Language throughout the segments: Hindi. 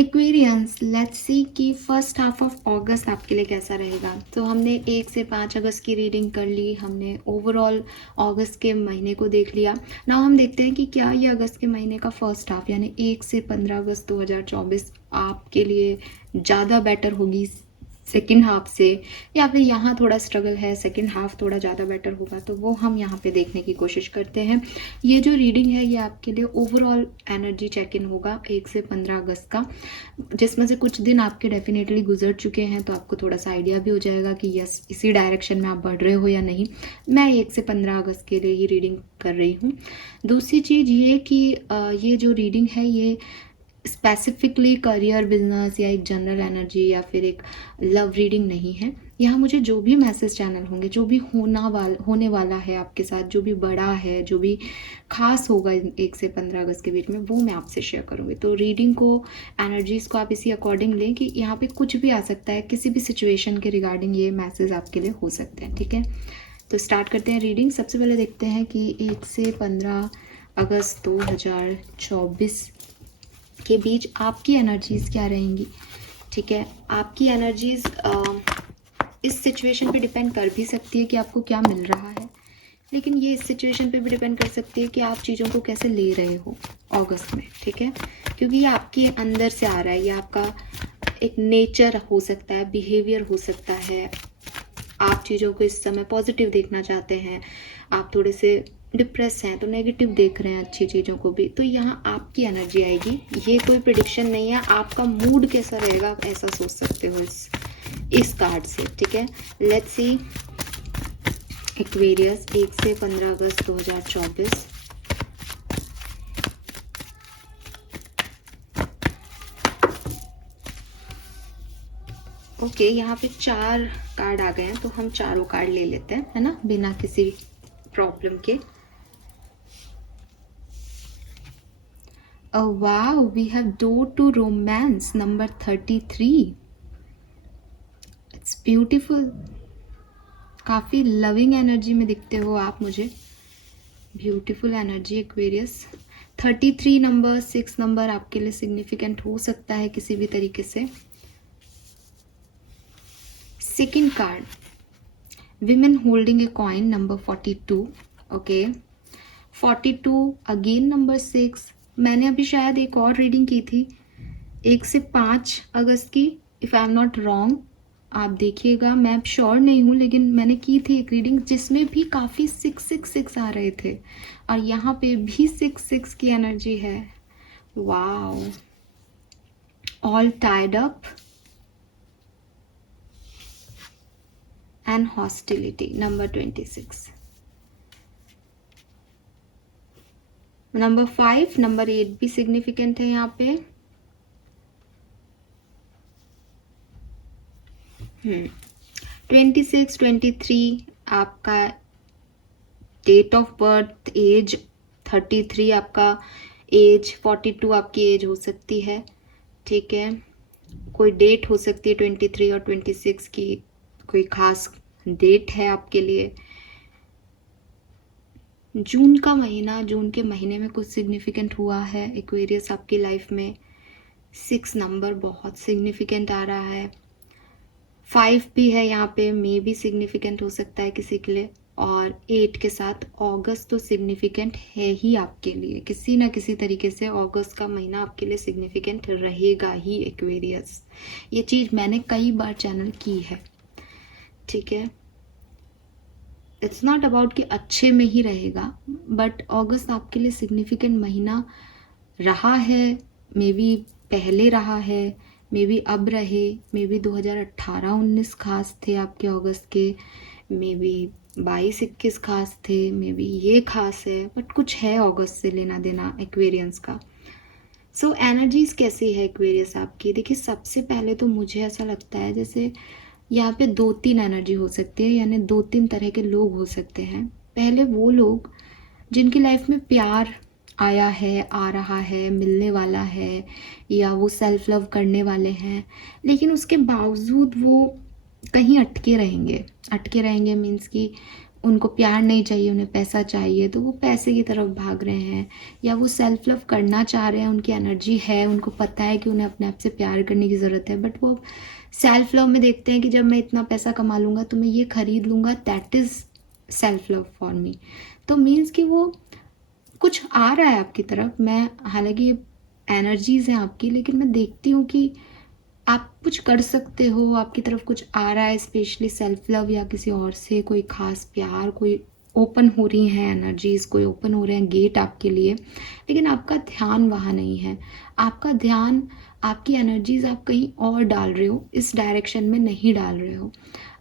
एक्वेरियंस, लेट्स सी कि फर्स्ट हाफ ऑफ अगस्त आपके लिए कैसा रहेगा। तो हमने 1 से 5 अगस्त की रीडिंग कर ली, हमने ओवरऑल अगस्त के महीने को देख लिया। नाउ हम देखते हैं कि क्या ये अगस्त के महीने का फर्स्ट हाफ यानी 1 से 15 अगस्त 2024 आपके लिए ज़्यादा बेटर होगी सेकेंड हाफ से, या फिर यहाँ थोड़ा स्ट्रगल है, सेकेंड हाफ थोड़ा ज़्यादा बेटर होगा, तो वो हम यहाँ पे देखने की कोशिश करते हैं। ये जो रीडिंग है ये आपके लिए ओवरऑल एनर्जी चेक इन होगा 1 से 15 अगस्त का, जिसमें से कुछ दिन आपके डेफिनेटली गुजर चुके हैं, तो आपको थोड़ा सा आइडिया भी हो जाएगा कि यस इसी डायरेक्शन में आप बढ़ रहे हो या नहीं। मैं 1 से 15 अगस्त के लिए ही रीडिंग कर रही हूँ। दूसरी चीज़ ये कि ये जो रीडिंग है ये स्पेसिफिकली करियर, बिजनेस या एक जनरल एनर्जी या फिर एक लव रीडिंग नहीं है। यहाँ मुझे जो भी मैसेज चैनल होंगे, जो भी होने वाला है आपके साथ, जो भी बड़ा है, जो भी खास होगा 1 से 15 अगस्त के बीच में, वो मैं आपसे शेयर करूँगी। तो रीडिंग को, एनर्जीज़ को आप इसी अकॉर्डिंग लें कि यहाँ पे कुछ भी आ सकता है, किसी भी सिचुएशन के रिगार्डिंग ये मैसेज आपके लिए हो सकते हैं। ठीक है, तो स्टार्ट करते हैं रीडिंग। सबसे पहले देखते हैं कि 1 से 15 अगस्त 2024 के बीच आपकी एनर्जीज़ क्या रहेंगी। ठीक है, आपकी एनर्जीज़ इस सिचुएशन पे डिपेंड कर भी सकती है कि आपको क्या मिल रहा है, लेकिन ये इस सिचुएशन पे भी डिपेंड कर सकती है कि आप चीज़ों को कैसे ले रहे हो अगस्त में। ठीक है, क्योंकि ये आपके अंदर से आ रहा है, ये आपका एक नेचर हो सकता है, बिहेवियर हो सकता है। आप चीज़ों को इस समय पॉजिटिव देखना चाहते हैं, आप थोड़े से डिप्रेस हैं तो नेगेटिव देख रहे हैं अच्छी चीज़ों को भी, तो यहाँ आपकी एनर्जी आएगी। ये कोई प्रिडिक्शन नहीं है, आपका मूड कैसा रहेगा आप ऐसा सोच सकते हो इस कार्ड से। ठीक है, लेट्स सी एक्वेरियस 1 से 15 अगस्त 2024। ओके, यहाँ पे 4 कार्ड आ गए हैं, तो हम चारों कार्ड ले लेते हैं, है ना, बिना किसी प्रॉब्लम के। Oh wow, we have door to romance number 33. It's beautiful. काफ़ी लविंग एनर्जी में दिखते हो आप मुझे, beautiful energy Aquarius. 33 number, 6 number आपके लिए सिग्निफिकेंट हो सकता है किसी भी तरीके से। Second card, women holding a coin number 42। Okay, 42 again number 6। मैंने अभी शायद एक और रीडिंग की थी 1 से 5 अगस्त की, if I am not wrong, आप देखिएगा, मैं अब श्योर नहीं हूँ, लेकिन मैंने की थी एक रीडिंग जिसमें भी काफ़ी 666 आ रहे थे, और यहाँ पे भी 66 की एनर्जी है। Wow, all tied up and hostility number 26। Number 5, number 8 भी सिग्निफिकेंट है यहाँ पे। 26, 23 आपका डेट ऑफ बर्थ, एज 33 आपका एज, 42 आपकी एज हो सकती है। ठीक है, कोई डेट हो सकती है 23 और 26 की, कोई खास डेट है आपके लिए। जून का महीना, जून के महीने में कुछ सिग्निफिकेंट हुआ है एक्वेरियस आपकी लाइफ में। 6 नंबर बहुत सिग्निफिकेंट आ रहा है, 5 भी है यहाँ पे, मे भी सिग्निफिकेंट हो सकता है किसी के लिए, और 8 के साथ अगस्त तो सिग्निफिकेंट है ही आपके लिए, किसी ना किसी तरीके से अगस्त का महीना आपके लिए सिग्निफिकेंट रहेगा ही एक्वेरियस। ये चीज़ मैंने कई बार चैनल की है। ठीक है, इट्स नॉट अबाउट कि अच्छे में ही रहेगा, बट अगस्त आपके लिए सिग्निफिकेंट महीना रहा है, मे बी पहले रहा है, मे बी अब रहे, मे बी 2018-19 खास थे आपके अगस्त के, मे बी 22-21 खास थे, मे बी ये खास है, बट कुछ है अगस्त से लेना देना एक्वेरियंस का। सो एनर्जीज कैसी है एक्वेरियस आपकी? देखिए, सबसे पहले तो मुझे ऐसा लगता है जैसे यहाँ पे 2-3 एनर्जी हो सकती है, यानी 2-3 तरह के लोग हो सकते हैं। पहले वो लोग जिनकी लाइफ में प्यार आया है, आ रहा है, मिलने वाला है, या वो सेल्फ लव करने वाले हैं, लेकिन उसके बावजूद वो कहीं अटके रहेंगे। अटके रहेंगे मीन्स कि उनको प्यार नहीं चाहिए, उन्हें पैसा चाहिए, तो वो पैसे की तरफ भाग रहे हैं, या वो सेल्फ लव करना चाह रहे हैं, उनकी एनर्जी है, उनको पता है कि उन्हें अपने आप से प्यार करने की ज़रूरत है, बट वो सेल्फ लव में देखते हैं कि जब मैं इतना पैसा कमा लूँगा तो मैं ये खरीद लूँगा, that is self love for me. तो मीन्स कि वो कुछ आ रहा है आपकी तरफ, मैं हालांकि एनर्जीज़ हैं आपकी, लेकिन मैं देखती हूँ कि आप कुछ कर सकते हो, आपकी तरफ कुछ आ रहा है, स्पेशली सेल्फ लव या किसी और से कोई खास प्यार, कोई ओपन हो रही हैं एनर्जीज, कोई ओपन हो रहे हैं गेट आपके लिए, लेकिन आपका ध्यान वहाँ नहीं है। आपका ध्यान, आपकी एनर्जीज आप कहीं और डाल रहे हो, इस डायरेक्शन में नहीं डाल रहे हो।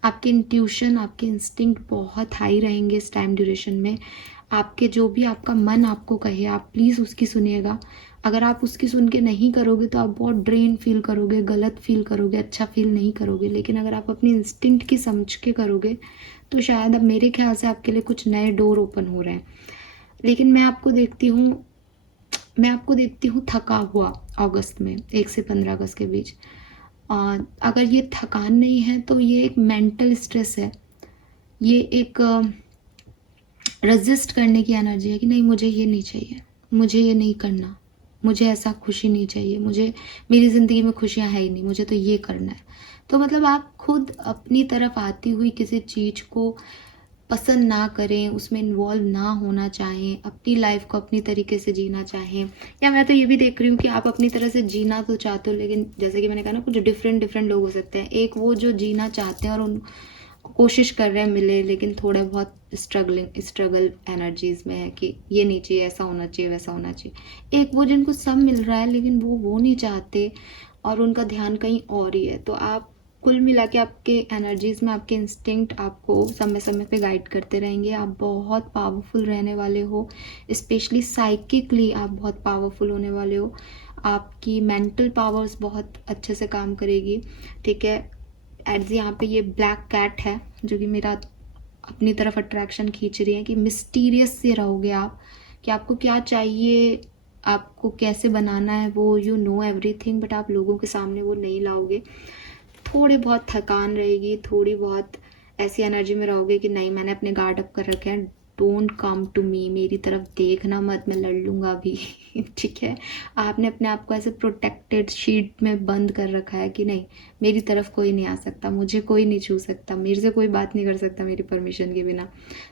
आपके इंट्यूशन, आपके इंस्टिंक्ट बहुत हाई रहेंगे इस टाइम ड्यूरेशन में। आपके जो भी आपका मन आपको कहे, आप प्लीज़ उसकी सुनिएगा। अगर आप उसकी सुन के नहीं करोगे तो आप बहुत ड्रेन फील करोगे, गलत फील करोगे, अच्छा फील नहीं करोगे। लेकिन अगर आप अपनी इंस्टिंक्ट की समझ के करोगे तो शायद अब मेरे ख्याल से आपके लिए कुछ नए डोर ओपन हो रहे हैं। लेकिन मैं आपको देखती हूँ थका हुआ अगस्त में, 1 से 15 अगस्त के बीच। अगर ये थकान नहीं है तो ये एक मेंटल स्ट्रेस है, ये एक रजिस्ट करने की एनर्जी है कि नहीं मुझे ये नहीं चाहिए, मुझे ये नहीं करना, मुझे ऐसा खुशी नहीं चाहिए, मुझे मेरी ज़िंदगी में खुशियाँ है ही नहीं, मुझे तो ये करना है। तो मतलब आप खुद अपनी तरफ आती हुई किसी चीज़ को पसंद ना करें, उसमें इन्वॉल्व ना होना चाहें, अपनी लाइफ को अपनी तरीके से जीना चाहें। या मैं तो ये भी देख रही हूँ कि आप अपनी तरह से जीना तो चाहते हो, लेकिन जैसे कि मैंने कहा ना, कुछ डिफरेंट डिफरेंट लोग हो सकते हैं। एक वो जो जीना चाहते हैं और उन कोशिश कर रहे हैं मिले, लेकिन थोड़े बहुत स्ट्रगल एनर्जीज में है कि ये नहीं चाहिए, ऐसा होना चाहिए, वैसा होना चाहिए। एक वो जिनको सब मिल रहा है लेकिन वो नहीं चाहते और उनका ध्यान कहीं और ही है। तो आप कुल मिला के आपके एनर्जीज में आपके इंस्टिंक्ट आपको समय समय पे गाइड करते रहेंगे। आप बहुत पावरफुल रहने वाले हो, स्पेशली साइकिकली आप बहुत पावरफुल होने वाले हो। आपकी मेंटल पावर्स बहुत अच्छे से काम करेगी, ठीक है। एट यहाँ पे ये ब्लैक कैट है जो कि मेरा अपनी तरफ अट्रैक्शन खींच रही है कि मिस्टीरियस से रहोगे आप, कि आपको क्या चाहिए, आपको कैसे बनाना है, वो यू नो एवरीथिंग, बट आप लोगों के सामने वो नहीं लाओगे। थोड़ी बहुत थकान रहेगी, थोड़ी बहुत ऐसी एनर्जी में रहोगे कि नहीं मैंने अपने गार्ड अप कर रखे हैं, डोंट कम टू मी, मेरी तरफ देखना मत, मैं लड़ लूँगा अभी ठीक है। आपने अपने आप को ऐसे प्रोटेक्टेड शीट में बंद कर रखा है कि नहीं मेरी तरफ कोई नहीं आ सकता, मुझे कोई नहीं छू सकता, मेरे से कोई बात नहीं कर सकता मेरी परमिशन के बिना।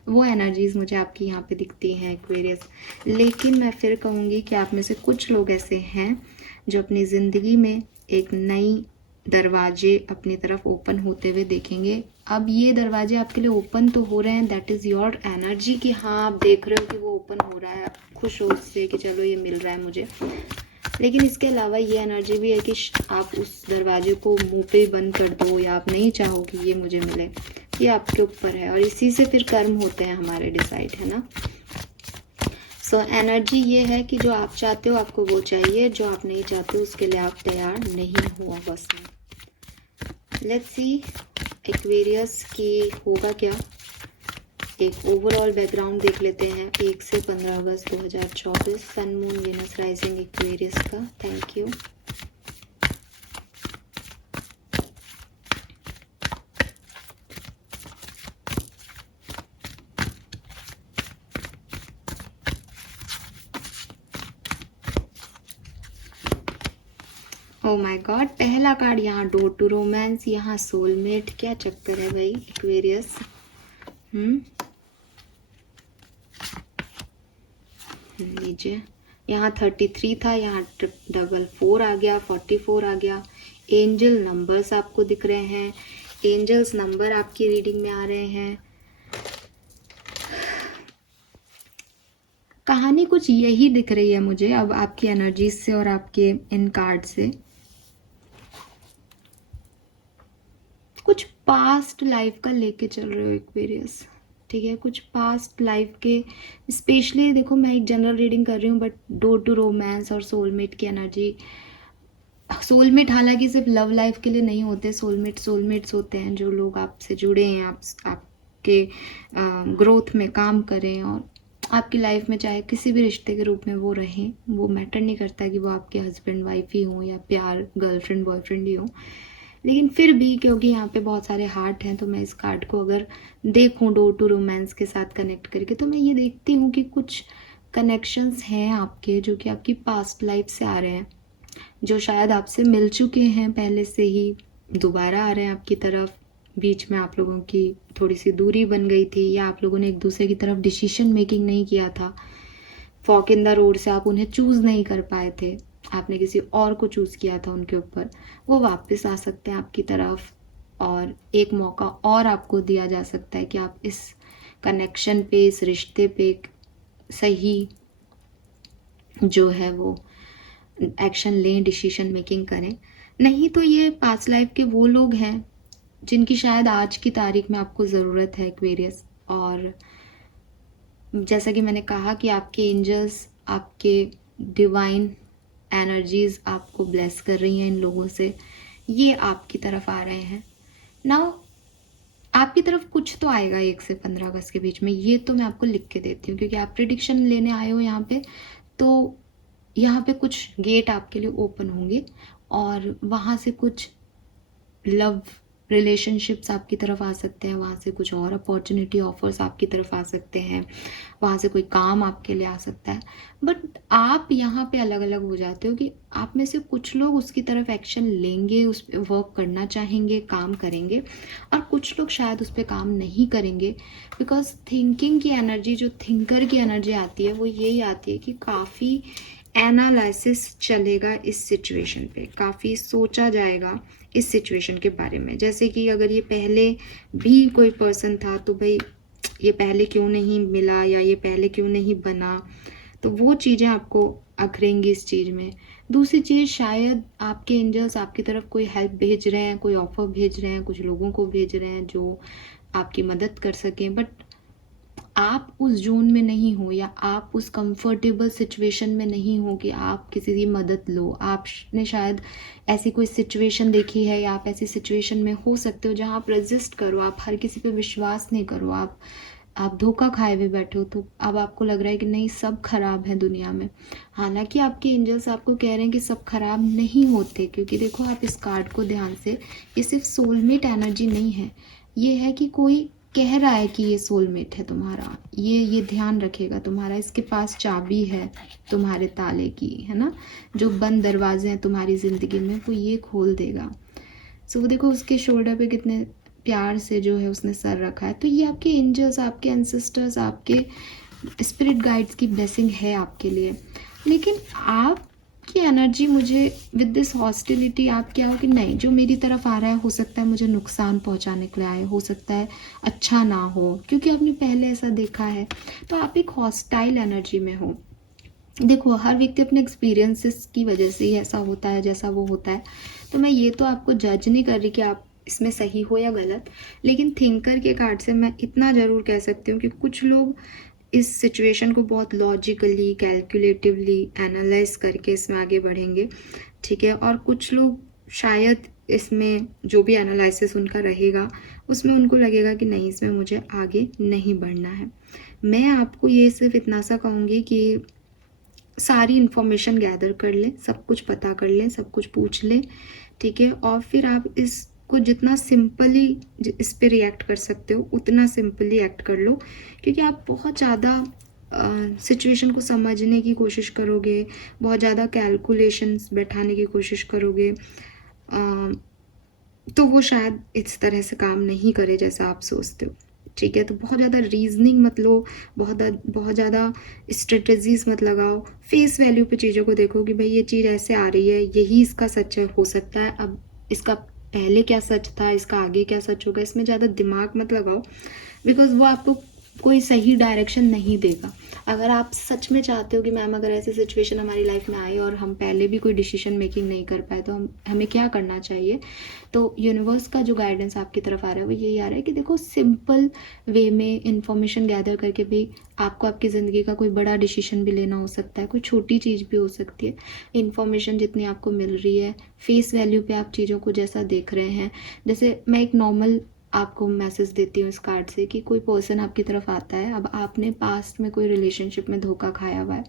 वो एनर्जीज़ मुझे आपकी यहाँ पे दिखती हैं एक्वेरियस। लेकिन मैं फिर कहूँगी कि आप में से कुछ लोग ऐसे हैं जो अपनी ज़िंदगी में एक नई दरवाजे अपनी तरफ ओपन होते हुए देखेंगे। अब ये दरवाजे आपके लिए ओपन तो हो रहे हैं, दैट इज़ योर एनर्जी कि हाँ आप देख रहे हो कि वो ओपन हो रहा है, आप खुश हो उससे कि चलो ये मिल रहा है मुझे। लेकिन इसके अलावा ये एनर्जी भी है कि आप उस दरवाजे को मुंह पे ही बंद कर दो, या आप नहीं चाहो कि ये मुझे मिले, ये आपके ऊपर है। और इसी से फिर कर्म होते हैं हमारे डिसाइड, है ना। सो एनर्जी ये है कि जो आप चाहते हो आपको वो चाहिए, जो आप नहीं चाहते हो उसके लिए आप तैयार नहीं हो बस में। लेट्स सी एक्वेरियस की होगा क्या। एक ओवरऑल बैकग्राउंड देख लेते हैं 1 से 15 अगस्त 2024 sun moon Venus rising Aquarius का। Thank you. Oh my god, पहला कार्ड यहाँ डोर टू रोमांस, यहाँ सोलमेट। क्या चक्कर है भाई एक्वेरियस। लीजिए, यहाँ 33 था, यहाँ 444 आ गया, 44 आ गया। एंजल नंबर्स आपको दिख रहे हैं, एंजल्स नंबर आपकी रीडिंग में आ रहे हैं। कहानी कुछ यही दिख रही है मुझे अब आपकी एनर्जीज से और आपके इन कार्ड से। कुछ पास्ट लाइफ का लेके चल रहे हो एक्वेरियस, ठीक है। कुछ पास्ट लाइफ के, स्पेशली देखो मैं एक जनरल रीडिंग कर रही हूँ, बट डोर टू रोमांस और सोलमेट की एनर्जी। सोलमेट हालांकि सिर्फ लव लाइफ के लिए नहीं होते, सोलमेट्स होते हैं जो लोग आपसे जुड़े हैं, आपके ग्रोथ में काम करें और आपकी लाइफ में चाहे किसी भी रिश्ते के रूप में वो रहें। वो मैटर नहीं करता कि वो आपके हस्बैंड वाइफ ही हों या प्यार गर्लफ्रेंड बॉयफ्रेंड ही हो, लेकिन फिर भी क्योंकि यहाँ पे बहुत सारे हार्ट हैं, तो मैं इस कार्ड को अगर देखूँ डोर टू रोमांस के साथ कनेक्ट करके, तो मैं ये देखती हूँ कि कुछ कनेक्शंस हैं आपके जो कि आपकी पास्ट लाइफ से आ रहे हैं, जो शायद आपसे मिल चुके हैं पहले से ही, दोबारा आ रहे हैं आपकी तरफ। बीच में आप लोगों की थोड़ी सी दूरी बन गई थी, या आप लोगों ने एक दूसरे की तरफ डिसीजन मेकिंग नहीं किया था, फॉक इन द रोड से आप उन्हें चूज़ नहीं कर पाए थे, आपने किसी और को चूज़ किया था उनके ऊपर। वो वापस आ सकते हैं आपकी तरफ, और एक मौका और आपको दिया जा सकता है कि आप इस कनेक्शन पे, इस रिश्ते पे सही जो है वो एक्शन लें, डिसीजन मेकिंग करें। नहीं तो ये पास्ट लाइफ के वो लोग हैं जिनकी शायद आज की तारीख में आपको ज़रूरत है, एक्वेरियस। और जैसा कि मैंने कहा कि आपके एंजल्स, आपके डिवाइन एनर्जीज आपको ब्लेस कर रही हैं इन लोगों से, ये आपकी तरफ आ रहे हैं। नाउ आपकी तरफ कुछ तो आएगा 1 से 15 अगस्त के बीच में, ये तो मैं आपको लिख के देती हूँ, क्योंकि आप प्रिडिक्शन लेने आए हो यहाँ पे, तो यहाँ पे कुछ गेट आपके लिए ओपन होंगे, और वहाँ से कुछ लव रिलेशनशिप्स आपकी तरफ आ सकते हैं, वहाँ से कुछ और अपॉर्चुनिटी ऑफर्स आपकी तरफ आ सकते हैं, वहाँ से कोई काम आपके लिए आ सकता है। बट आप यहाँ पे अलग अलग हो जाते हो कि आप में से कुछ लोग उसकी तरफ एक्शन लेंगे, उस पर वर्क करना चाहेंगे, काम करेंगे, और कुछ लोग शायद उस पर काम नहीं करेंगे। बिकॉज थिंकिंग की एनर्जी, जो थिंकर की एनर्जी आती है, वो यही आती है कि काफ़ी एनालिसिस चलेगा इस सिचुएशन पे, काफ़ी सोचा जाएगा इस सिचुएशन के बारे में। जैसे कि अगर ये पहले भी कोई पर्सन था, तो भाई ये पहले क्यों नहीं मिला, या ये पहले क्यों नहीं बना, तो वो चीज़ें आपको अखरेंगी इस चीज़ में। दूसरी चीज़, शायद आपके एंजल्स आपकी तरफ कोई हेल्प भेज रहे हैं, कोई ऑफर भेज रहे हैं, कुछ लोगों को भेज रहे हैं जो आपकी मदद कर सकें, बट आप उस जोन में नहीं हो, या आप उस कंफर्टेबल सिचुएशन में नहीं हो कि आप किसी की मदद लो। आपने शायद ऐसी कोई सिचुएशन देखी है, या आप ऐसी सिचुएशन में हो सकते हो जहां आप रेजिस्ट करो, आप हर किसी पे विश्वास नहीं करो, आप धोखा खाए हुए बैठे हो। तो अब आपको लग रहा है कि नहीं, सब खराब है दुनिया में। हालांकि आपके एंजल्स आपको कह रहे हैं कि सब खराब नहीं होते, क्योंकि देखो आप इस कार्ड को ध्यान से, ये सिर्फ सोलमेट एनर्जी नहीं है, ये है कि कोई कह रहा है कि ये सोलमेट है तुम्हारा, ये ध्यान रखेगा तुम्हारा, इसके पास चाबी है तुम्हारे ताले की, है ना। जो बंद दरवाजे हैं तुम्हारी ज़िंदगी में, वो ये खोल देगा। सो वो देखो उसके शोल्डर पे कितने प्यार से जो है उसने सर रखा है। तो ये आपके एंजल्स, आपके एंसेस्टर्स, आपके स्पिरिट गाइड्स की ब्लेसिंग है आपके लिए। लेकिन आपकी एनर्जी मुझे विद दिस हॉस्टिलिटी, आप क्या हो कि नहीं, जो मेरी तरफ आ रहा है हो सकता है मुझे नुकसान पहुंचाने के लिए आए, हो सकता है अच्छा ना हो, क्योंकि आपने पहले ऐसा देखा है। तो आप एक हॉस्टाइल एनर्जी में हो। देखो हर व्यक्ति अपने एक्सपीरियंसेस की वजह से ही ऐसा होता है जैसा वो होता है। तो मैं ये तो आपको जज नहीं कर रही कि आप इसमें सही हो या गलत, लेकिन थिंकर के कार्ड से मैं इतना ज़रूर कह सकती हूँ कि कुछ लोग इस सिचुएशन को बहुत लॉजिकली, कैलकुलेटिवली एनालाइज करके इसमें आगे बढ़ेंगे, ठीक है। और कुछ लोग शायद इसमें जो भी एनालिसिस उनका रहेगा, उसमें उनको लगेगा कि नहीं, इसमें मुझे आगे नहीं बढ़ना है। मैं आपको ये सिर्फ इतना सा कहूँगी कि सारी इन्फॉर्मेशन गैदर कर लें, सब कुछ पता कर लें, सब कुछ पूछ लें, ठीक है। और फिर आप इसको जितना सिंपली इस पे रिएक्ट कर सकते हो उतना सिंपली एक्ट कर लो, क्योंकि आप बहुत ज़्यादा सिचुएशन को समझने की कोशिश करोगे, बहुत ज़्यादा कैलकुलेशंस बैठाने की कोशिश करोगे, तो वो शायद इस तरह से काम नहीं करे जैसा आप सोचते हो, ठीक है। तो बहुत ज़्यादा रीजनिंग मत लो, बहुत ज़्यादा स्ट्रेटजीज मत लगाओ, फेस वैल्यू पे चीज़ों को देखो कि भाई ये चीज़ ऐसे आ रही है, यही इसका सच है, हो सकता है अब इसका पहले क्या सच था, इसका आगे क्या सच होगा, इसमें ज़्यादा दिमाग मत लगाओ, बिकॉज वो आपको कोई सही डायरेक्शन नहीं देगा। अगर आप सच में चाहते हो कि मैम अगर ऐसी सिचुएशन हमारी लाइफ में आई और हम पहले भी कोई डिसीजन मेकिंग नहीं कर पाए, तो हमें क्या करना चाहिए, तो यूनिवर्स का जो गाइडेंस आपकी तरफ आ रहा है वो यही आ रहा है कि देखो सिंपल वे में इंफॉर्मेशन गैदर करके भी आपको आपकी ज़िंदगी का कोई बड़ा डिसीजन भी लेना हो सकता है, कोई छोटी चीज़ भी हो सकती है। इन्फॉर्मेशन जितनी आपको मिल रही है, फेस वैल्यू पे आप चीज़ों को जैसा देख रहे हैं, जैसे मैं एक नॉर्मल आपको मैसेज देती हूँ इस कार्ड से कि कोई पर्सन आपकी तरफ आता है, अब आपने पास्ट में कोई रिलेशनशिप में धोखा खाया हुआ है,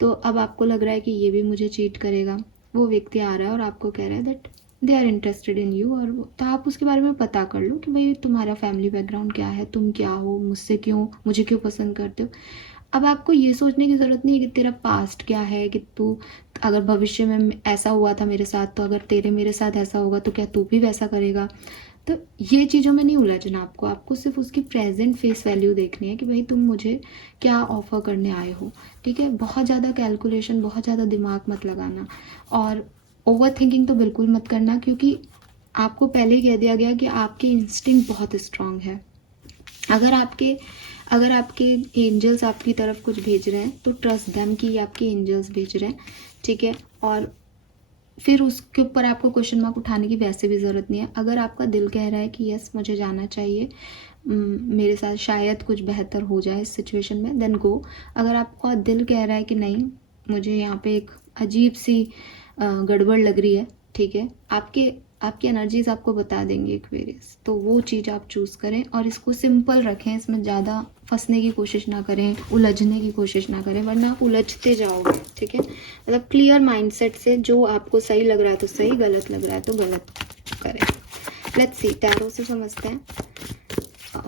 तो अब आपको लग रहा है कि ये भी मुझे चीट करेगा, वो व्यक्ति आ रहा है और आपको कह रहा है that they are interested in you, और तो आप उसके बारे में पता कर लो कि भाई तुम्हारा फैमिली बैकग्राउंड क्या है, तुम क्या हो, मुझे क्यों पसंद करते हो। अब आपको ये सोचने की ज़रूरत नहीं है कि तेरा पास्ट क्या है, कि तू अगर भविष्य में ऐसा हुआ था मेरे साथ, तो अगर तेरे मेरे साथ ऐसा होगा तो क्या तू भी वैसा करेगा। तो ये चीज़ों में नहीं उलझना आपको, आपको सिर्फ उसकी प्रेजेंट फेस वैल्यू देखनी है कि भाई तुम मुझे क्या ऑफ़र करने आए हो। ठीक है, बहुत ज़्यादा कैलकुलेशन, बहुत ज़्यादा दिमाग मत लगाना, और ओवर थिंकिंग तो बिल्कुल मत करना, क्योंकि आपको पहले ही कह दिया गया कि आपके इंस्टिंक्ट बहुत स्ट्रांग है। अगर आपके एंजल्स आपकी तरफ कुछ भेज रहे हैं तो ट्रस्ट देम कि ये आपके एंजल्स भेज रहे हैं। ठीक है, और फिर उसके ऊपर आपको क्वेश्चन मार्क उठाने की वैसे भी ज़रूरत नहीं है। अगर आपका दिल कह रहा है कि यस मुझे जाना चाहिए, मेरे साथ शायद कुछ बेहतर हो जाए इस सिचुएशन में, देन गो। अगर आपका दिल कह रहा है कि नहीं, मुझे यहाँ पे एक अजीब सी गड़बड़ लग रही है, ठीक है, आपकी एनर्जीज आपको बता देंगे एक्वेरियस, तो वो चीज़ आप चूज़ करें और इसको सिंपल रखें, इसमें ज़्यादा फंसने की कोशिश ना करें, उलझने की कोशिश ना करें, वरना आप उलझते जाओगे। ठीक है, मतलब क्लियर माइंडसेट से जो आपको सही लग रहा है तो सही, गलत लग रहा है तो गलत करें। लेट्स सी, टैरो से समझते हैं।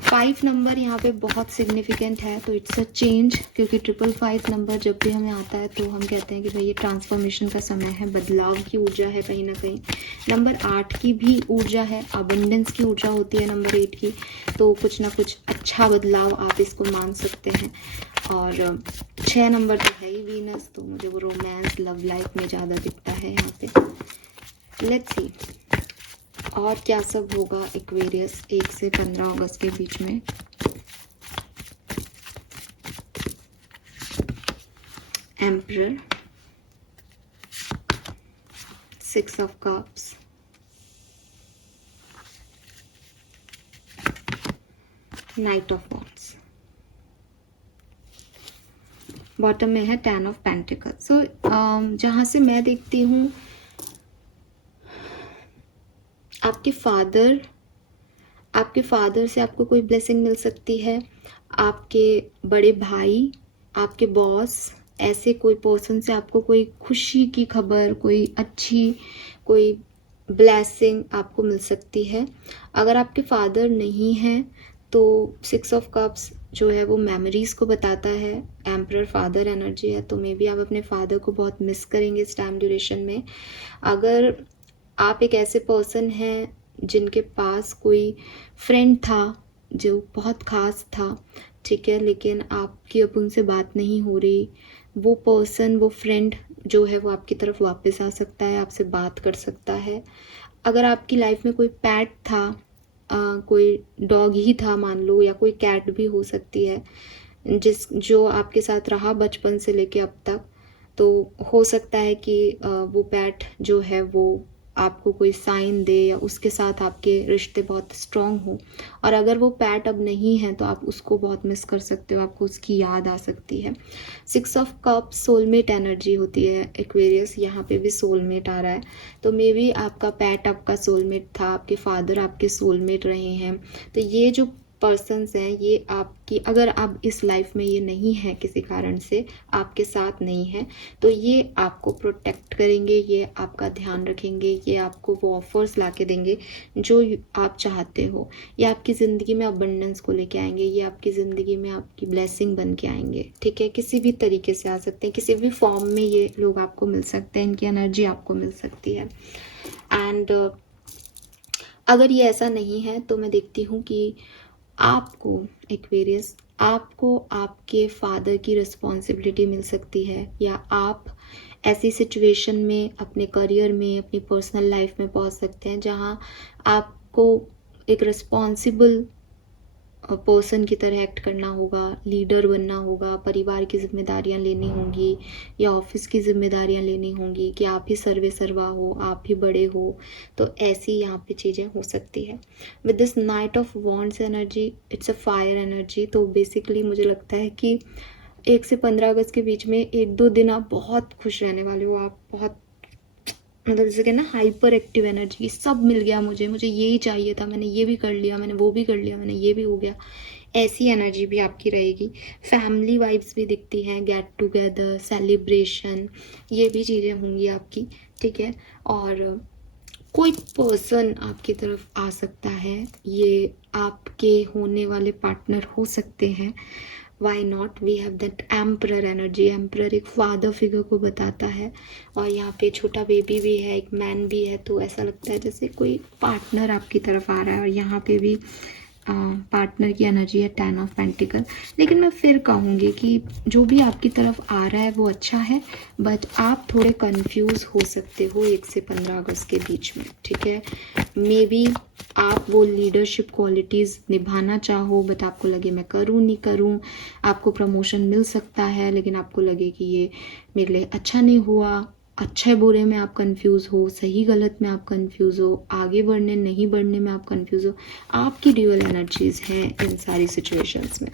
5 नंबर यहाँ पे बहुत सिग्निफिकेंट है, तो इट्स अ चेंज, क्योंकि 555 नंबर जब भी हमें आता है तो हम कहते हैं कि भाई ये ट्रांसफॉर्मेशन का समय है, बदलाव की ऊर्जा है कहीं ना कहीं। नंबर 8 की भी ऊर्जा है, अबंडेंस की ऊर्जा होती है नंबर 8 की, तो कुछ ना कुछ अच्छा बदलाव आप इसको मान सकते हैं। और 6 नंबर तो है ही वीनस, तो मुझे वो रोमांस लव लाइफ में ज़्यादा दिखता है यहाँ पे। लेट्स सी और क्या सब होगा एक्वेरियस 1 से 15 अगस्त के बीच में। Emperor, 6 of cups, night of wands, bottom में है 10 ऑफ पेंटिकल। सो जहाँ से मैं देखती हूँ, आपके फादर से आपको कोई ब्लेसिंग मिल सकती है, आपके बड़े भाई, आपके बॉस, ऐसे कोई पर्सन से आपको कोई खुशी की खबर, कोई ब्लेसिंग आपको मिल सकती है। अगर आपके फादर नहीं हैं तो 6 ऑफ कप्स जो है वो मेमोरीज को बताता है, एम्परर फादर एनर्जी है, तो मे बी आप अपने फादर को बहुत मिस करेंगे इस टाइम ड्यूरेशन में। अगर आप एक ऐसे पर्सन हैं जिनके पास कोई फ्रेंड था जो बहुत खास था, ठीक है, लेकिन आपकी अब उनसे बात नहीं हो रही, वो पर्सन, वो फ्रेंड जो है वो आपकी तरफ वापस आ सकता है, आपसे बात कर सकता है। अगर आपकी लाइफ में कोई पेट था, कोई डॉग ही था मान लो, या कोई कैट भी हो सकती है जो आपके साथ रहा बचपन से लेके अब तक, तो हो सकता है कि वो पेट जो है वो आपको कोई साइन दे या उसके साथ आपके रिश्ते बहुत स्ट्रॉन्ग हो। और अगर वो पेट अब नहीं है तो आप उसको बहुत मिस कर सकते हो, आपको उसकी याद आ सकती है। 6 ऑफ कप सोलमेट एनर्जी होती है एक्वेरियस, यहाँ पे भी सोलमेट आ रहा है, तो मे बी आपका पेट आपका सोलमेट था, आपके फादर आपके सोलमेट रहे हैं। तो ये जो पर्सन्स हैं ये आपकी, अगर आप इस लाइफ में ये नहीं है, किसी कारण से आपके साथ नहीं है, तो ये आपको प्रोटेक्ट करेंगे, ये आपका ध्यान रखेंगे, ये आपको वो ऑफर्स ला के देंगे जो आप चाहते हो, ये आपकी ज़िंदगी में अबंडेंस को लेके आएंगे, ये आपकी ज़िंदगी में आपकी ब्लेसिंग बन के आएंगे। ठीक है, किसी भी तरीके से आ सकते हैं, किसी भी फॉर्म में ये लोग आपको मिल सकते हैं, इनकी एनर्जी आपको मिल सकती है। एंड अगर ये ऐसा नहीं है तो मैं देखती हूँ कि आपको एक्वेरियस, आपको आपके फादर की रिस्पॉन्सिबिलिटी मिल सकती है, या आप ऐसी सिचुएशन में अपने करियर में, अपनी पर्सनल लाइफ में पहुंच सकते हैं जहां आपको एक रिस्पॉन्सिबल पर्सन की तरह एक्ट करना होगा, लीडर बनना होगा, परिवार की जिम्मेदारियां लेनी होंगी या ऑफिस की जिम्मेदारियां लेनी होंगी कि आप ही सर्वे सर्वा हो, आप ही बड़े हो, तो ऐसी यहाँ पे चीज़ें हो सकती है। With this night of wands energy, it's a fire energy, तो बेसिकली मुझे लगता है कि 1 से 15 अगस्त के बीच में 1-2 दिन आप बहुत खुश रहने वाले हो, आप बहुत, मतलब जैसे कि ना हाइपर एक्टिव एनर्जी, सब मिल गया मुझे यही चाहिए था, मैंने ये भी कर लिया, मैंने वो भी कर लिया, मैंने ये भी हो गया, ऐसी एनर्जी भी आपकी रहेगी। फैमिली वाइब्स भी दिखती हैं, गेट टुगेदर, सेलिब्रेशन, ये भी चीज़ें होंगी आपकी, ठीक है। और कोई पर्सन आपकी तरफ आ सकता है, ये आपके होने वाले पार्टनर हो सकते हैं। Why not, we have that emperor energy. Emperor एक फादर फिगर को बताता है, और यहाँ पे छोटा बेबी भी है, एक मैन भी है, तो ऐसा लगता है जैसे कोई पार्टनर आपकी तरफ आ रहा है। और यहाँ पे भी पार्टनर की एनर्जी है, 10 ऑफ पेंटिकल। लेकिन मैं फिर कहूँगी कि जो भी आपकी तरफ आ रहा है वो अच्छा है, बट आप थोड़े कंफ्यूज हो सकते हो 1 से 15 अगस्त के बीच में, ठीक है। मे बी आप वो लीडरशिप क्वालिटीज़ निभाना चाहो, बट आपको लगे मैं करूँ नहीं करूँ। आपको प्रमोशन मिल सकता है, लेकिन आपको लगे कि ये मेरे लिए अच्छा नहीं हुआ। अच्छे बुरे में आप कंफ्यूज हो, सही गलत में आप कंफ्यूज हो, आगे बढ़ने नहीं बढ़ने में आप कंफ्यूज हो। आपकी ड्यूअल एनर्जीज हैं इन सारी सिचुएशंस में।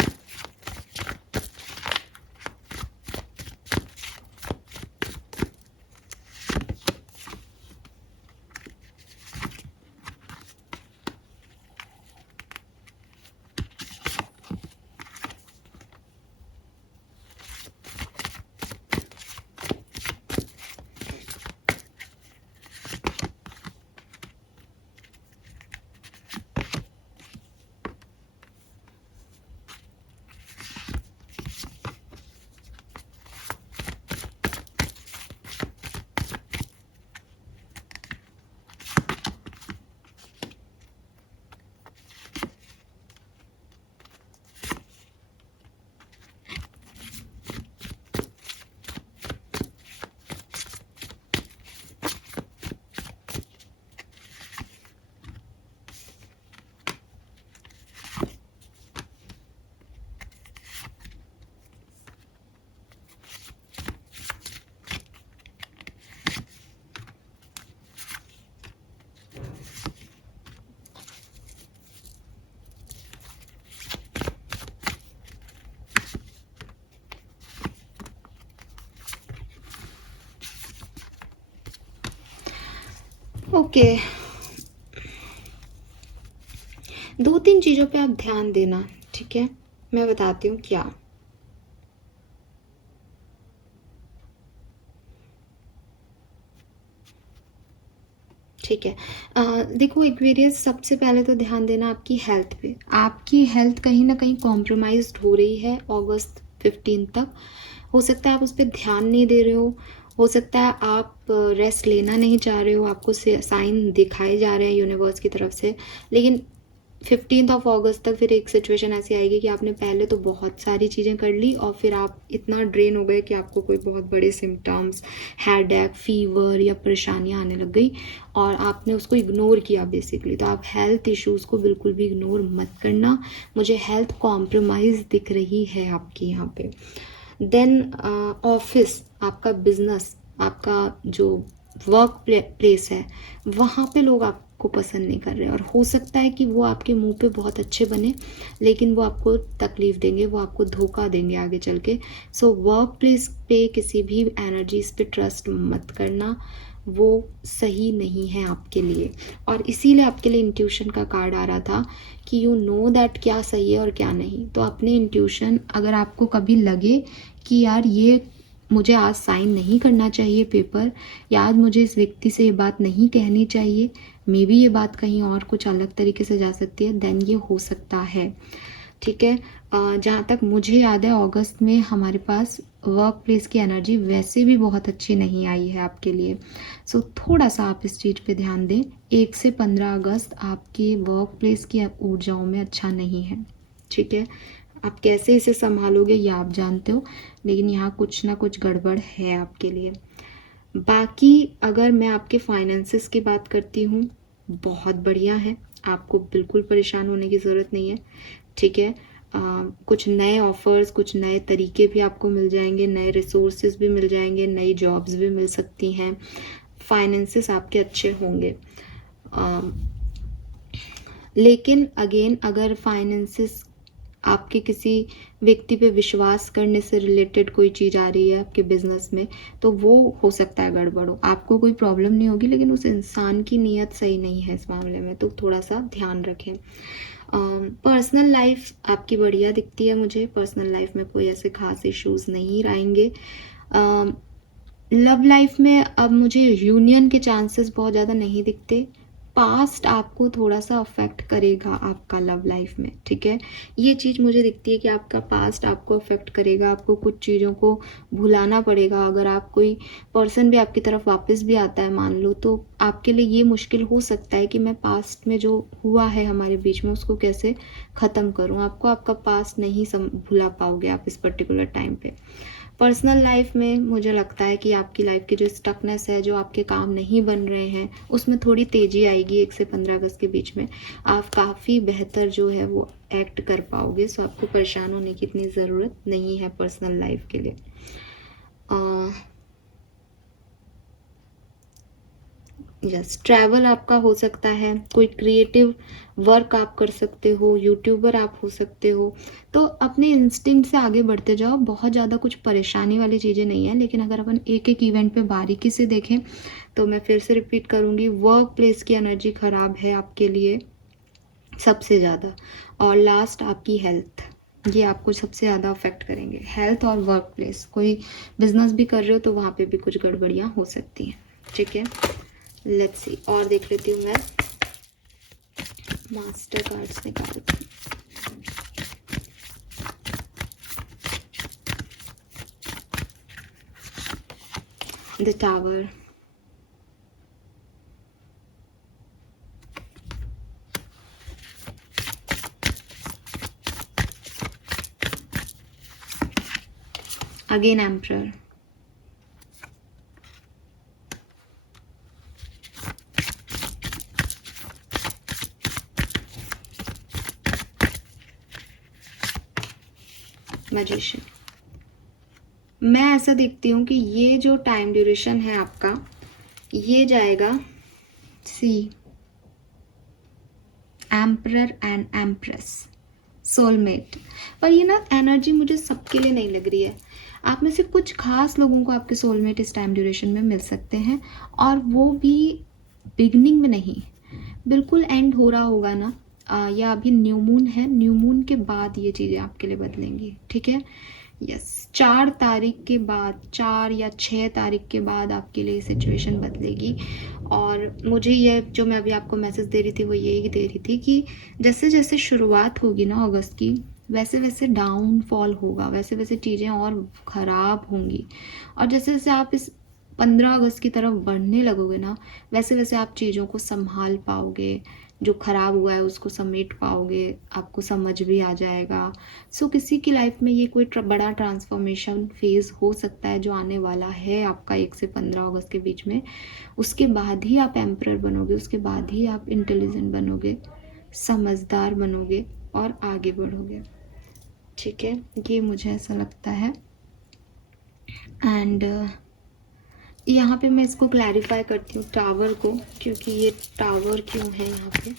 ओके, 2-3 चीज़ों पे आप ध्यान देना, ठीक है। मैं बताती हूँ क्या। ठीक है, देखो एक्वेरियस, सबसे पहले तो ध्यान देना आपकी हेल्थ पे। आपकी हेल्थ कहीं ना कहीं कॉम्प्रोमाइज्ड हो रही है अगस्त 15 तक। हो सकता है आप उस पर ध्यान नहीं दे रहे हो सकता है आप रेस्ट लेना नहीं चाह रहे हो, आपको साइन दिखाए जा रहे हैं यूनिवर्स की तरफ से। लेकिन 15 ऑफ अगस्त तक फिर एक सिचुएशन ऐसी आएगी कि आपने पहले तो बहुत सारी चीज़ें कर ली, और फिर आप इतना ड्रेन हो गए कि आपको कोई बहुत बड़े सिम्टम्स, हेडेक, फीवर या परेशानियां आने लग गई, और आपने उसको इग्नोर किया बेसिकली। तो आप हेल्थ इश्यूज़ को बिल्कुल भी इग्नोर मत करना। मुझे हेल्थ कॉम्प्रोमाइज़ दिख रही है आपकी यहाँ पे। देन ऑफिस, आपका बिजनेस, आपका जो वर्क प्लेस है, वहाँ पे लोग आपको पसंद नहीं कर रहे हैं, और हो सकता है कि वो आपके मुंह पे बहुत अच्छे बने, लेकिन वो आपको तकलीफ देंगे, वो आपको धोखा देंगे आगे चल के। सो वर्क प्लेस पे किसी भी एनर्जीज पे ट्रस्ट मत करना, वो सही नहीं है आपके लिए। और इसीलिए आपके लिए इंट्यूशन का कार्ड आ रहा था कि यू नो दैट क्या सही है और क्या नहीं। तो अपने इंट्यूशन, अगर आपको कभी लगे कि यार ये मुझे आज साइन नहीं करना चाहिए पेपर, या आज मुझे इस व्यक्ति से ये बात नहीं कहनी चाहिए, मे बी ये बात कहीं और कुछ अलग तरीके से जा सकती है, देन ये हो सकता है, ठीक है। जहाँ तक मुझे याद है अगस्त में हमारे पास वर्क प्लेस की एनर्जी वैसे भी बहुत अच्छी नहीं आई है आपके लिए। सो थोड़ा सा आप इस चीज़ पे ध्यान दें। 1 से 15 अगस्त आपके वर्क प्लेस की ऊर्जाओं में अच्छा नहीं है, ठीक है। आप कैसे इसे संभालोगे ये आप जानते हो, लेकिन यहाँ कुछ ना कुछ गड़बड़ है आपके लिए। बाकी अगर मैं आपके फाइनेंसेस की बात करती हूँ, बहुत बढ़िया है, आपको बिल्कुल परेशान होने की ज़रूरत नहीं है, ठीक है। कुछ नए ऑफर्स, कुछ नए तरीके भी आपको मिल जाएंगे, नए रिसोर्सेज भी मिल जाएंगे, नई जॉब्स भी मिल सकती हैं, फाइनेंसेस आपके अच्छे होंगे। लेकिन अगेन, अगर फाइनेंसेस आपके किसी व्यक्ति पे विश्वास करने से रिलेटेड कोई चीज़ आ रही है आपके बिजनेस में, तो वो हो सकता है गड़बड़ हो। आपको कोई प्रॉब्लम नहीं होगी, लेकिन उस इंसान की नीयत सही नहीं है इस मामले में, तो थोड़ा सा ध्यान रखें। पर्सनल लाइफ आपकी बढ़िया दिखती है मुझे, पर्सनल लाइफ में कोई ऐसे खास इश्यूज नहीं रहेंगे। लव लाइफ में अब मुझे यूनियन के चांसेस बहुत ज़्यादा नहीं दिखते। पास्ट आपको थोड़ा सा अफेक्ट करेगा आपका लव लाइफ में, ठीक है। ये चीज़ मुझे दिखती है कि आपका पास्ट आपको अफेक्ट करेगा, आपको कुछ चीज़ों को भुलाना पड़ेगा। अगर आप कोई पर्सन भी आपकी तरफ वापस भी आता है मान लो, तो आपके लिए ये मुश्किल हो सकता है कि मैं पास्ट में जो हुआ है हमारे बीच में उसको कैसे ख़त्म करूँ। आपको आपका पास्ट नहीं भुला पाओगे आप इस पर्टिकुलर टाइम पे। पर्सनल लाइफ में मुझे लगता है कि आपकी लाइफ की जो स्टकनेस है, जो आपके काम नहीं बन रहे हैं, उसमें थोड़ी तेज़ी आएगी 1 से 15 अगस्त के बीच में। आप काफ़ी बेहतर जो है वो एक्ट कर पाओगे, सो आपको परेशान होने की इतनी ज़रूरत नहीं है पर्सनल लाइफ के लिए। यस, ट्रैवल आपका हो सकता है, कोई क्रिएटिव वर्क आप कर सकते हो, यूट्यूबर आप हो सकते हो। तो अपने इंस्टिंक्ट से आगे बढ़ते जाओ, बहुत ज़्यादा कुछ परेशानी वाली चीज़ें नहीं है। लेकिन अगर अपन एक एक इवेंट पे बारीकी से देखें तो मैं फिर से रिपीट करूँगी, वर्क प्लेस की एनर्जी ख़राब है आपके लिए सबसे ज़्यादा। और लास्ट आपकी हेल्थ, ये आपको सबसे ज़्यादा अफेक्ट करेंगे, हेल्थ और वर्क प्लेस। कोई बिजनेस भी कर रहे हो तो वहाँ पे भी कुछ गड़बड़ियाँ हो सकती हैं, ठीक है। लेट्स सी, और देख लेती हूँ मैं मास्टर कार्ड्स निकाल के। The tower, again emperor, magician. मैं ऐसा देखती हूँ कि ये जो टाइम ड्यूरेशन है आपका, ये जाएगा सी एम्परर एंड एम्प्रेस, सोलमेट। पर ये ना एनर्जी मुझे सबके लिए नहीं लग रही है। आप में से कुछ खास लोगों को आपके सोलमेट इस टाइम ड्यूरेशन में मिल सकते हैं, और वो भी बिगनिंग में नहीं, बिल्कुल एंड हो रहा होगा ना, या अभी न्यू मून है, न्यू मून के बाद ये चीज़ें आपके लिए बदलेंगी, ठीक है। यस, 4 तारीख के बाद, 4 या 6 तारीख के बाद आपके लिए सिचुएशन बदलेगी। और मुझे ये जो मैं अभी आपको मैसेज दे रही थी वो यही दे रही थी कि जैसे जैसे शुरुआत होगी ना अगस्त की, वैसे वैसे डाउनफॉल होगा, वैसे वैसे चीज़ें और ख़राब होंगी। और जैसे जैसे आप इस 15 अगस्त की तरफ बढ़ने लगोगे ना, वैसे वैसे आप चीज़ों को संभाल पाओगे, जो ख़राब हुआ है उसको समेट पाओगे, आपको समझ भी आ जाएगा। सो किसी की लाइफ में ये कोई बड़ा ट्रांसफॉर्मेशन फेज़ हो सकता है जो आने वाला है आपका 1 से 15 अगस्त के बीच में। उसके बाद ही आप एम्परर बनोगे, उसके बाद ही आप इंटेलिजेंट बनोगे, समझदार बनोगे और आगे बढ़ोगे, ठीक है। ये मुझे ऐसा लगता है। एंड यहाँ पे मैं इसको क्लैरिफाई करती हूँ टावर को, क्योंकि ये टावर क्यों है यहाँ पे।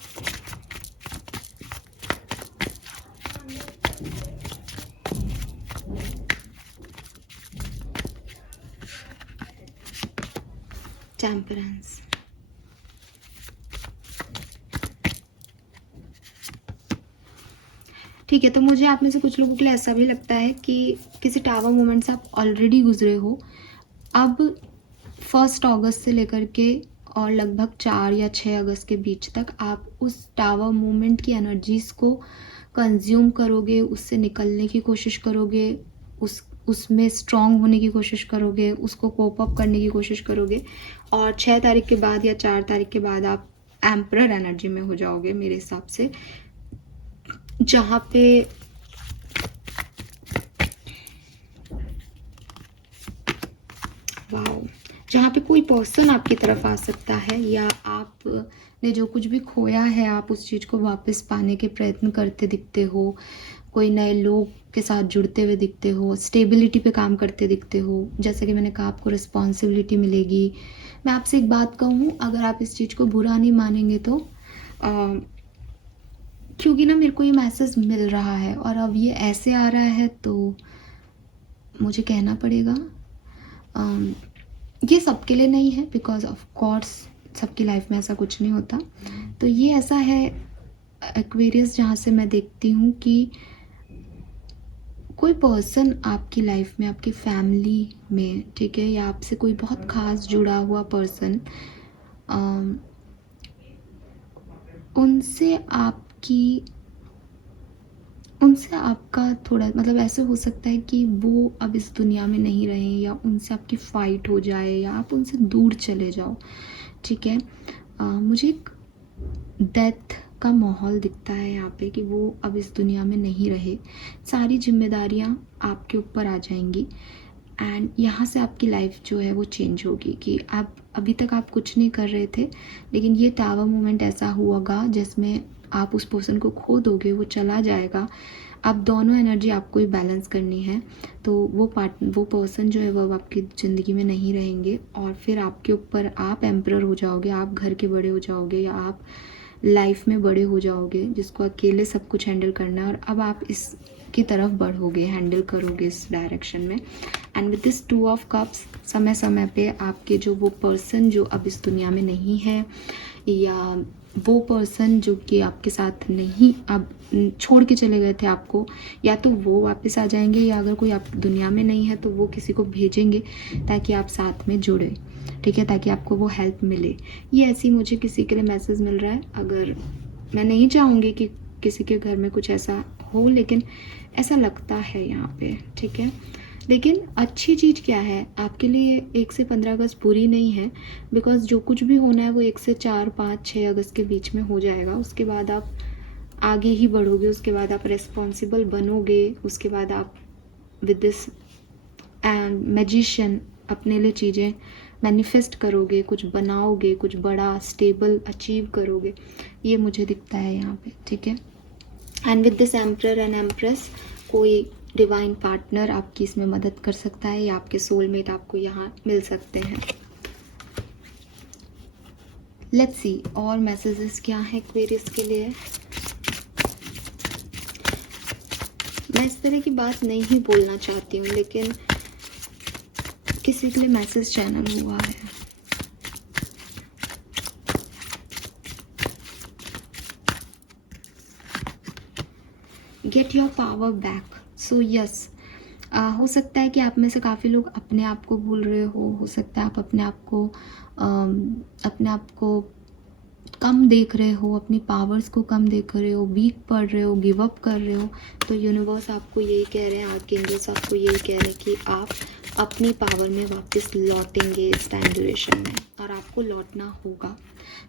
टेम्परेंस, ठीक है। तो मुझे आप में से कुछ लोगों के लिए ऐसा भी लगता है कि किसी टावर मोमेंट से आप ऑलरेडी गुजरे हो। अब 1 अगस्त से लेकर के और लगभग 4 या 6 अगस्त के बीच तक आप उस टावर मोमेंट की एनर्जीज़ को कंज्यूम करोगे, उससे निकलने की कोशिश करोगे, उसमें स्ट्रॉन्ग होने की कोशिश करोगे, उसको कोप अप करने की कोशिश करोगे। और 6 तारीख के बाद या 4 तारीख के बाद आप एम्परर एनर्जी में हो जाओगे मेरे हिसाब से, जहाँ पे वाओ, जहाँ पे कोई पर्सन आपकी तरफ आ सकता है, या आपने जो कुछ भी खोया है आप उस चीज़ को वापस पाने के प्रयत्न करते दिखते हो, कोई नए लोग के साथ जुड़ते हुए दिखते हो, स्टेबिलिटी पे काम करते दिखते हो। जैसे कि मैंने कहा, आपको रिस्पॉन्सिबिलिटी मिलेगी। मैं आपसे एक बात कहूँ, अगर आप इस चीज़ को बुरा नहीं मानेंगे तो क्योंकि ना मेरे को ये मैसेज मिल रहा है और अब ये ऐसे आ रहा है तो मुझे कहना पड़ेगा। ये सबके लिए नहीं है, बिकॉज ऑफ कोर्स सबकी लाइफ में ऐसा कुछ नहीं होता। तो ये ऐसा है, एक्वेरियस जहाँ से मैं देखती हूँ कि कोई पर्सन आपकी लाइफ में, आपकी फैमिली में, ठीक है, या आपसे कोई बहुत ख़ास जुड़ा हुआ पर्सन, उनसे आपका थोड़ा मतलब ऐसे हो सकता है कि वो अब इस दुनिया में नहीं रहे, या उनसे आपकी फ़ाइट हो जाए, या आप उनसे दूर चले जाओ, ठीक है। मुझे एक डेथ का माहौल दिखता है यहाँ पे कि वो अब इस दुनिया में नहीं रहे। सारी जिम्मेदारियाँ आपके ऊपर आ जाएंगी एंड यहाँ से आपकी लाइफ जो है वो चेंज होगी कि आप अभी तक आप कुछ नहीं कर रहे थे, लेकिन ये टावर मोमेंट ऐसा हुआगा जिसमें आप उस पर्सन को खो दोगे, वो चला जाएगा। अब दोनों एनर्जी आपको ही बैलेंस करनी है, तो वो पर्सन जो है वो अब आपकी ज़िंदगी में नहीं रहेंगे, और फिर आपके ऊपर आप एम्परर हो जाओगे, आप घर के बड़े हो जाओगे, या आप लाइफ में बड़े हो जाओगे जिसको अकेले सब कुछ हैंडल करना है, और अब आप इस की तरफ बढ़ोगे, हैंडल करोगे इस डायरेक्शन में। And with this 2 of cups, समय समय पे आपके जो वो पर्सन जो अब इस दुनिया में नहीं है, या वो पर्सन जो कि आपके साथ नहीं, अब छोड़ के चले गए थे आपको, या तो वो वापस आ जाएंगे, या अगर कोई आप दुनिया में नहीं है तो वो किसी को भेजेंगे ताकि आप साथ में जुड़े, ठीक है, ताकि आपको वो हेल्प मिले। ये ऐसी मुझे किसी के लिए मैसेज मिल रहा है। अगर मैं नहीं चाहूँगी कि किसी के घर में कुछ ऐसा हो, लेकिन ऐसा लगता है यहाँ पे, ठीक है। लेकिन अच्छी चीज़ क्या है आपके लिए, 1 से 15 अगस्त बुरी नहीं है, बिकॉज जो कुछ भी होना है वो 1 से 4, 5, 6 अगस्त के बीच में हो जाएगा। उसके बाद आप आगे ही बढ़ोगे, उसके बाद आप रिस्पॉन्सिबल बनोगे, उसके बाद आप विद दिस मैजिशियन अपने लिए चीज़ें मैनिफेस्ट करोगे, कुछ बनाओगे, कुछ बड़ा स्टेबल अचीव करोगे, ये मुझे दिखता है यहाँ पे, ठीक है। And with this emperor and empress, कोई डिवाइन पार्टनर आपकी इसमें मदद कर सकता है, या आपके सोलमेट आपको यहाँ मिल सकते हैं। लेट्स सी और मैसेजेस क्या हैं एक्वेरियस के लिए। मैं इस तरह की बात नहीं बोलना चाहती हूँ, लेकिन किसी के लिए मैसेज चैनल हुआ है। Get your power back. So yes, हो सकता है कि आप में से काफ़ी लोग अपने आप को भूल रहे हो सकता है आप अपने आप को कम देख रहे हो, अपनी पावर्स को कम देख रहे हो, वीक पड़ रहे हो, गिव अप कर रहे हो। तो यूनिवर्स आपको यही कह रहे हैं, आर्कएंजल्स आपको यही कह रहे हैं कि आप अपनी पावर में वापस लौटेंगे इस टाइम ड्यूरेशन में, और आपको लौटना होगा।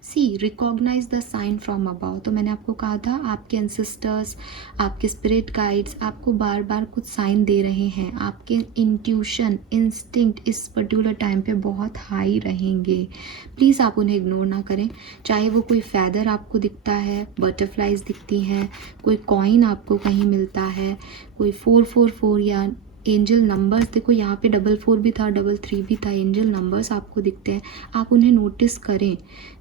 See recognise the sign from above. तो मैंने आपको कहा था आपके एंसेस्टर्स, आपके स्पिरिट गाइड्स आपको बार बार कुछ साइन दे रहे हैं। आपके इंट्यूशन, इंस्टिंक्ट इस पर्टिकुलर टाइम पे बहुत हाई रहेंगे। प्लीज़ आप उन्हें इग्नोर ना करें। चाहे वो कोई फैदर आपको दिखता है, बटरफ्लाइज दिखती हैं, कोई कॉइन आपको कहीं मिलता है, कोई 444 या एंजल नंबर्स, देखो यहाँ पे 44 भी था, 33 भी था, एंजल नंबर्स आपको दिखते हैं। आप उन्हें नोटिस करें,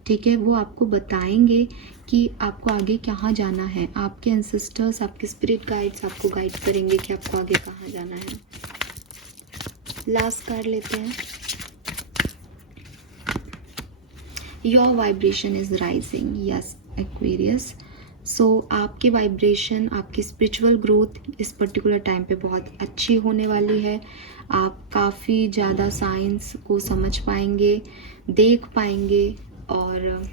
ठीक है। वो आपको बताएंगे कि आपको आगे कहाँ जाना है। आपके एंसेस्टर्स, आपके स्पिरिट गाइड्स आपको गाइड करेंगे कि आपको आगे कहाँ जाना है। लास्ट कार्ड लेते हैं। Your vibration is rising. Yes Aquarius, so आपके वाइब्रेशन, आपकी स्पिरिचुअल ग्रोथ इस पर्टिकुलर टाइम पे बहुत अच्छी होने वाली है। आप काफ़ी ज़्यादा साइंस को समझ पाएंगे, देख पाएंगे, और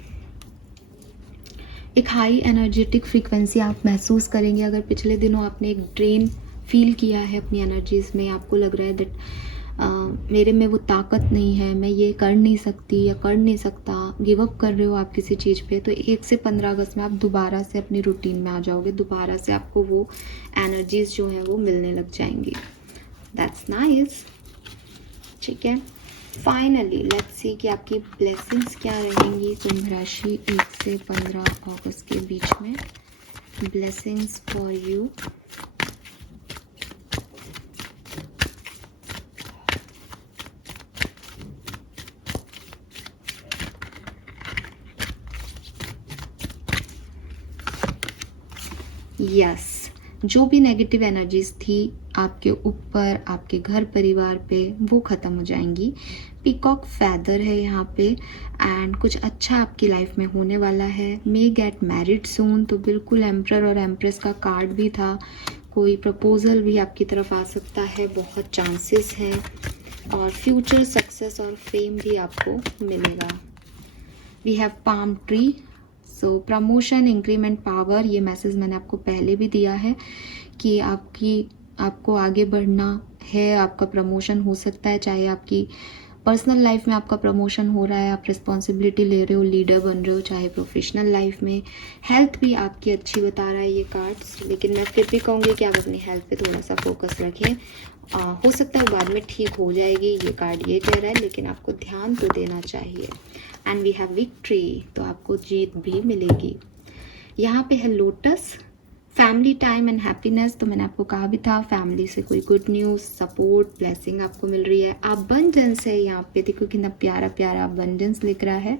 एक हाई एनर्जेटिक फ्रीक्वेंसी आप महसूस करेंगे। अगर पिछले दिनों आपने एक ड्रेन फील किया है अपनी एनर्जीज में, आपको लग रहा है दैट मेरे में वो ताकत नहीं है, मैं ये कर नहीं सकती या कर नहीं सकता, गिव अप कर रहे हो आप किसी चीज़ पे, तो 1 से 15 अगस्त में आप दोबारा से अपनी रूटीन में आ जाओगे। दोबारा से आपको वो एनर्जीज जो है वो मिलने लग जाएंगी। दैट्स नाइस, ठीक है। फाइनली लेट्स सी कि आपकी ब्लेसिंग्स क्या रहेंगी कुंभ राशि 1 से 15 अगस्त के बीच में। Blessings for you. यस, जो भी नेगेटिव एनर्जीज थी आपके ऊपर, आपके घर परिवार पे, वो ख़त्म हो जाएंगी। पीकॉक फैदर है यहाँ पे एंड कुछ अच्छा आपकी लाइफ में होने वाला है। मे गेट मैरिड सून, तो बिल्कुल एम्परर और एम्प्रेस का कार्ड भी था। कोई प्रपोजल भी आपकी तरफ आ सकता है, बहुत चांसेस हैं। और फ्यूचर सक्सेस और फेम भी आपको मिलेगा। We have palm tree, so promotion, increment, power. ये मैसेज मैंने आपको पहले भी दिया है कि आपको आगे बढ़ना है, आपका प्रमोशन हो सकता है, चाहे आपकी पर्सनल लाइफ में आपका प्रमोशन हो रहा है, आप रिस्पॉन्सिबिलिटी ले रहे हो, लीडर बन रहे हो, चाहे प्रोफेशनल लाइफ में। हेल्थ भी आपकी अच्छी बता रहा है ये कार्ड्स, लेकिन मैं फिर भी कहूँगी कि आप अपनी हेल्थ पे थोड़ा सा फोकस रखें। हो सकता है बाद में ठीक हो जाएगी, ये कार्ड ये कह रहा है, लेकिन आपको ध्यान तो देना चाहिए। एंड वी हैव विक्ट्री, तो आपको जीत भी मिलेगी। यहाँ पे है lotus, family time and happiness. तो मैंने आपको कहा भी था, फैमिली से कोई गुड न्यूज़, सपोर्ट, ब्लेसिंग आपको मिल रही है। अबंडेंस है यहाँ पे, देखो कितना प्यारा प्यारा अबंडेंस लिख रहा है।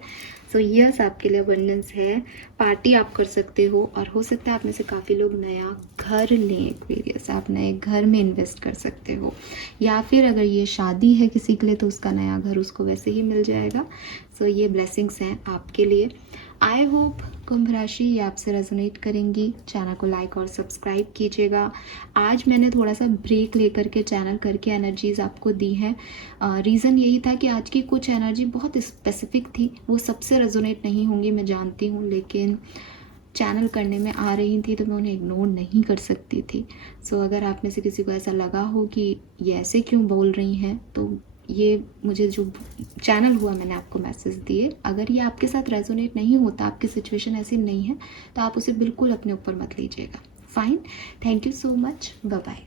सो यस, आपके लिए अबंडेंस है। पार्टी आप कर सकते हो, और हो सकता है आप में से काफ़ी लोग नया घर लें, एक्वेरियस, आप नए घर में इन्वेस्ट कर सकते हो। या फिर अगर ये शादी है किसी के लिए, तो उसका नया घर उसको वैसे ही मिल जाएगा। सो ये ब्लेसिंग्स हैं आपके लिए। आई होप कुंभ राशि ये आपसे रेजोनेट करेंगी। चैनल को लाइक और सब्सक्राइब कीजिएगा। आज मैंने थोड़ा सा ब्रेक लेकर के चैनल करके एनर्जीज आपको दी हैं। रीज़न यही था कि आज की कुछ एनर्जी बहुत स्पेसिफिक थी, वो सबसे रेजोनेट नहीं होंगी, मैं जानती हूँ, लेकिन चैनल करने में आ रही थी तो मैं उन्हें इग्नोर नहीं कर सकती थी। सो अगर आप में से किसी को ऐसा लगा हो कि ये ऐसे क्यों बोल रही हैं, तो ये मुझे जो चैनल हुआ मैंने आपको मैसेज दिए। अगर ये आपके साथ रेजोनेट नहीं होता, आपकी सिचुएशन ऐसी नहीं है, तो आप उसे बिल्कुल अपने ऊपर मत लीजिएगा। Fine, thank you so much, bye bye.